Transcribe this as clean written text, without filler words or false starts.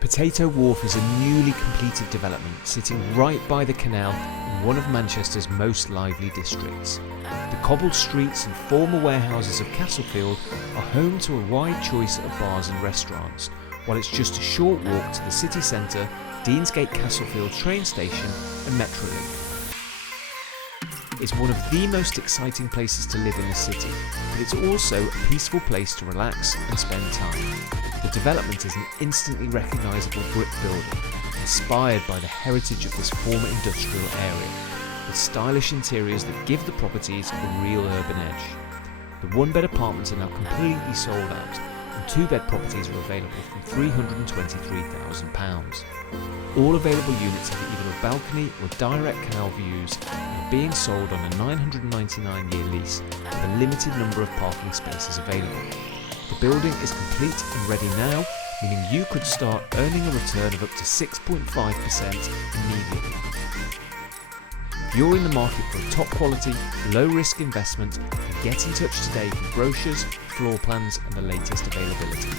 Potato Wharf is a newly completed development sitting right by the canal in one of Manchester's most lively districts. The cobbled streets and former warehouses of Castlefield are home to a wide choice of bars and restaurants, while it's just a short walk to the city centre, Deansgate Castlefield train station and Metrolink. It's one of the most exciting places to live in the city, but it's also a peaceful place to relax and spend time. The development is an instantly recognisable brick building, inspired by the heritage of this former industrial area, with stylish interiors that give the properties a real urban edge. The one-bed apartments are now completely sold out, and two-bed properties are available from £323,000. All available units have either a balcony or direct canal views and are being sold on a 999-year lease with a limited number of parking spaces available. The building is complete and ready now, meaning you could start earning a return of up to 6.5% immediately. If you're in the market for a top quality, low risk investment, then get in touch today for brochures, floor plans and the latest availability.